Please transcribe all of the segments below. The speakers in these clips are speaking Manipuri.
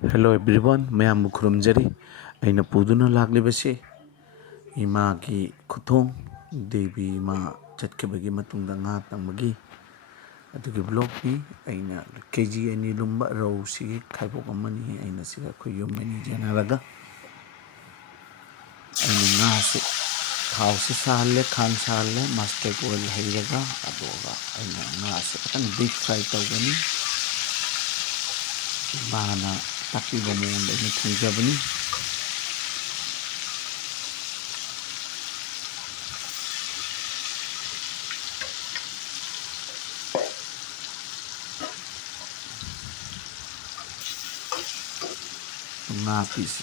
Hello everyone, mayam khurumjari. Aina puduna laglibasi imagi khuthong devi ma chatkebagi matungda nga tangmagi adugi blog ni aina kg ani lumba row si khaibok amani aina siga khuyum ani janaraga aina nga se thau se salle khan salle mustard oil hairaga adoga aina nga se kan deep fry tawgani bana takpiba mongda aina thongjabani nga piece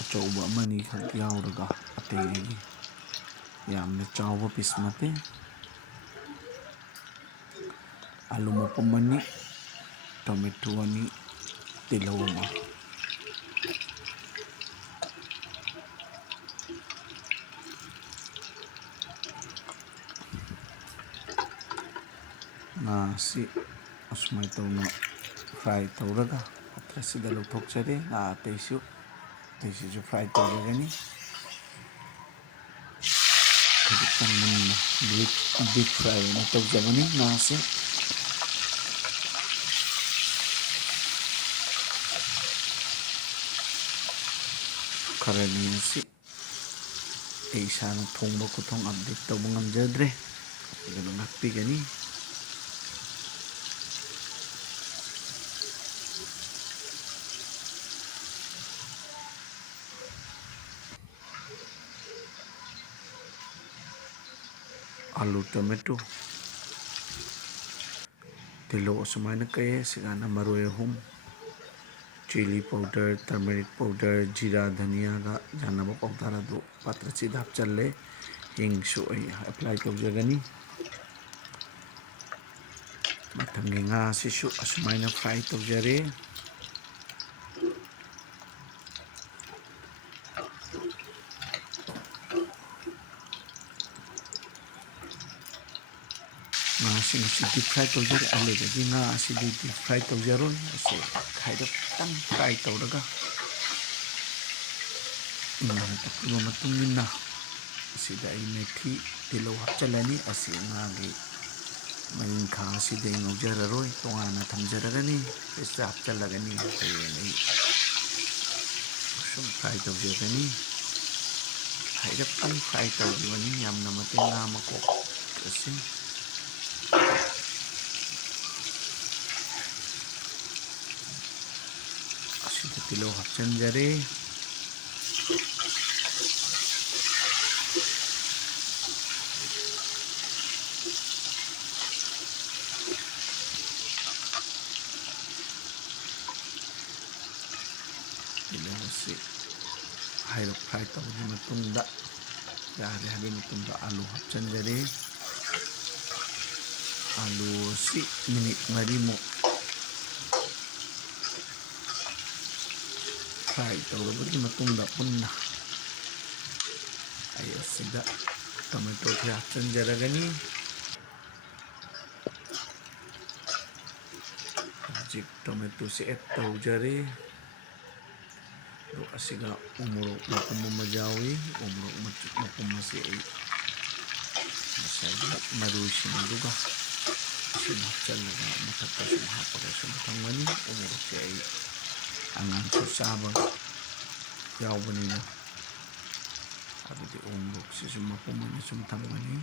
achauba amani khak yauraga ategi yamna chauba piece nate alu mapum ani tomato ani tilaw ama nga si asmai tawna fry tawraga atrasida lawthokjare nga taisu fry tawragani khajitang munna deep fry na tawjabani nga si karani si isana thongba kuthong update tawba ngamjadre igano ngakpigani alu tomato tilo sumaina kaya sigana maroi ahum chili powder turmeric powder jira dhania ga janaba powder adu patra chid hapchalle hing su ai apply tawjagani mathangi nga sisu asumaina fry tawjare nga si deep fry tawjare alegadi nga si deep fry tawjaron ase khairap tang fry tawraga ingana takuma matungina asida ai methi tilo hapchalani ase ngagi main kha asida ngaujararoi tongana thamjaragani pesta hapchalagani hayeng sum fry tawjagani khairap tang fry tawjani yamna mateng nga mako kasi asida tilo hapchanjare si hairap fry tawgi matungda yare habi matungda alu hapchanjare alu si minit marimo fry tawrabagi matungda punna ay asida tomato thi hapchanjaragani hojik tomato si add tawjare do asiga umurok mapum majawi umurok mapum si ay masaya maru sinaduga sinapchalaga matakta sumahapaga sumatangmani umurok si ay angan susabang yawbanina abadi umurok si sumapumani sumatangmani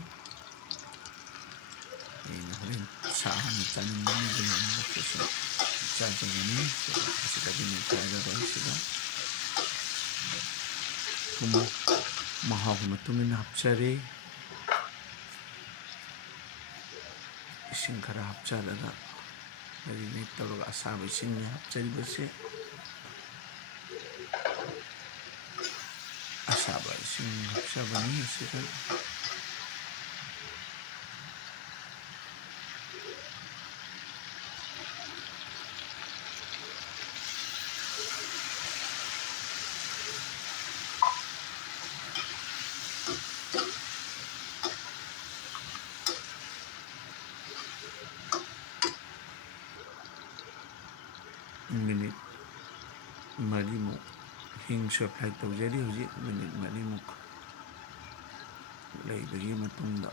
ayna horin saan chanmani dina umurok si chajagani asiga dinitayga daw siga mahal matungin hapchare ising khara hapchalaga marinate tawraga asaba ising hapcharibase asaba ising hapchabani asiga minute marimuk hingsu apply tawjari hujik minute marimuk leibagi matungda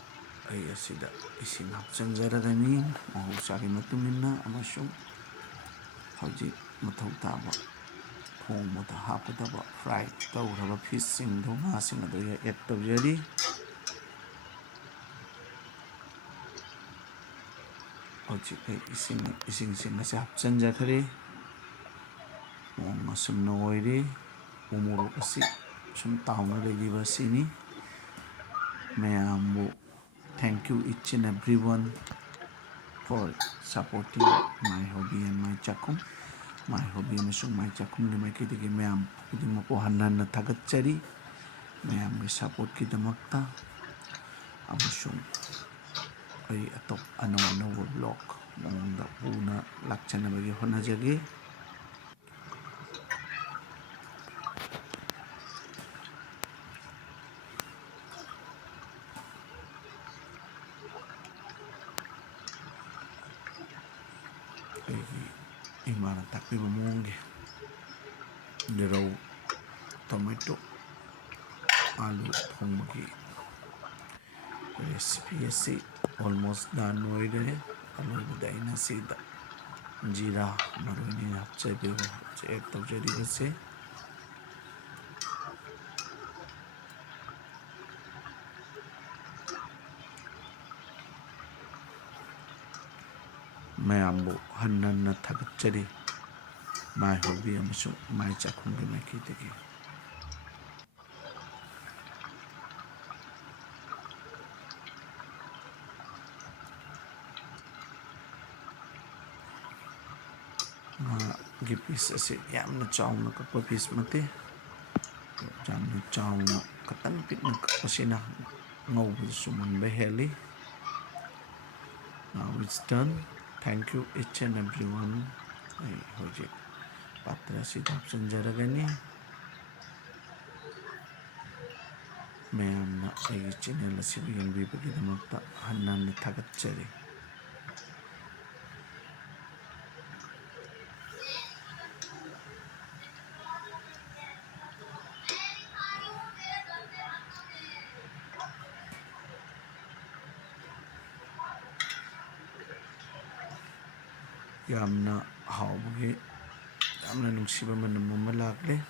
ai asida ising hapchanjaragani mahausagi matungina amasung hujik mathau taba thongbada hapadaba fry tawraba fish singdo nga sing ado add tawjari hujik ai ising sing ase hapchanjakhare mong asumna oire umuruk asi sum tauna leiriba asini mayambu thank you each and everyone for supporting my hobby and my chakum my hobby amasung my chakum ni maikidagi mayam khudingmakko hanna thagatchari mayamgi support kidamakta amasung ai atop anau vlog mongda una lakchanabagi honajage Emana Takpiba mongge dirau tomato alu thongbagi recipe ase almost done oire aloibada aina sida jira maroni hapchabe add tawjaribase mayambu hanna thagatchari my hobby amasung my chakhumgi maikidagi gi piece ase yamna chauna kakpa piece mate yamna chauna katang pitna kakpasina ngaubadasu munba heli now it's done thank you each and everyone ai hojik patra sida hapchanjaragani mayamna aigi channel asibu yengbibagidamata hanna thagatchari yamna haubagi yamna nungsiba manam ama lakle